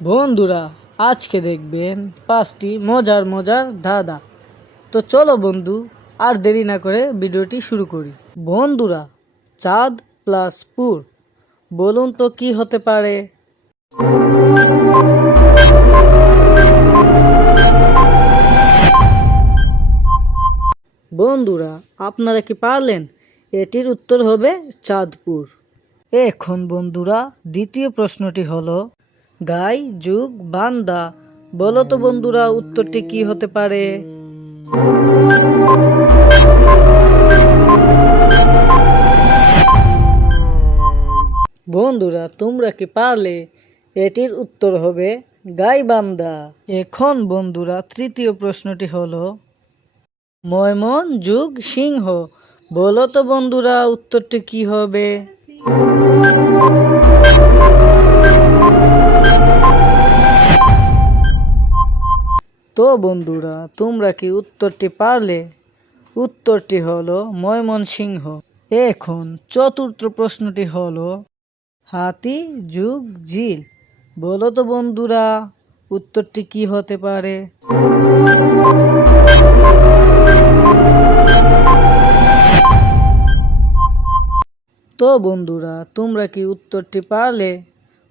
বন্ধুরা, আজকে দেখবেন 5টি মজার মজার ধাঁধা। তো চলো বন্ধু, আর দেরি না করে ভিডিওটি শুরু করি। বন্ধুরা, চাঁদ প্লাস পুর, বলুন তো কি হতে পারে? বন্ধুরা, আপনারা কি পারলেন? এটির উত্তর হবে চাঁদপুর। এখন বন্ধুরা, দ্বিতীয় প্রশ্নটি হলো গাই যুগ বান্দা, বলো তো বন্ধুরা উত্তরটি কি হতে পারে? বন্ধুরা, তোমরা কি পারলে? এটির উত্তর হবে গাইবান্ধা। এখন বন্ধুরা, তৃতীয় প্রশ্নটি হলো ময়মন যুগ সিংহ, বলো তো বন্ধুরা উত্তরটি কি হবে? তো বন্ধুরা, তোমরা কি উত্তরটি পারলে? উত্তরটি হলো ময়মনসিংহ। এখন চতুর্থ প্রশ্নটি হলো হাতি যুগ ঝিল, বলো তো বন্ধুরা উত্তরটি কি হতে পারে? তো বন্ধুরা, তোমরা কি উত্তরটি পারলে?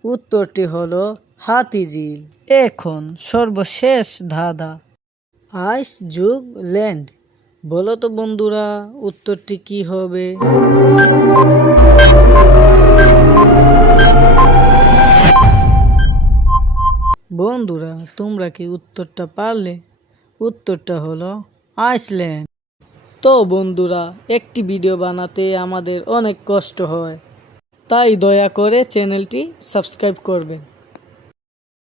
উত্তরটি হলো হাতিঝিল। এখন সর্বশেষ ধাঁধা আইস যুগ ল্যান্ড, বলো তো বন্ধুরা উত্তরটি কি হবে? বন্ধুরা, তোমরা কি উত্তরটা পারলে? উত্তরটা হলো আইসল্যান্ড। তো বন্ধুরা, একটি ভিডিও বানাতে আমাদের অনেক কষ্ট হয়, তাই দয়া করে চ্যানেলটি সাবস্ক্রাইব করবেন।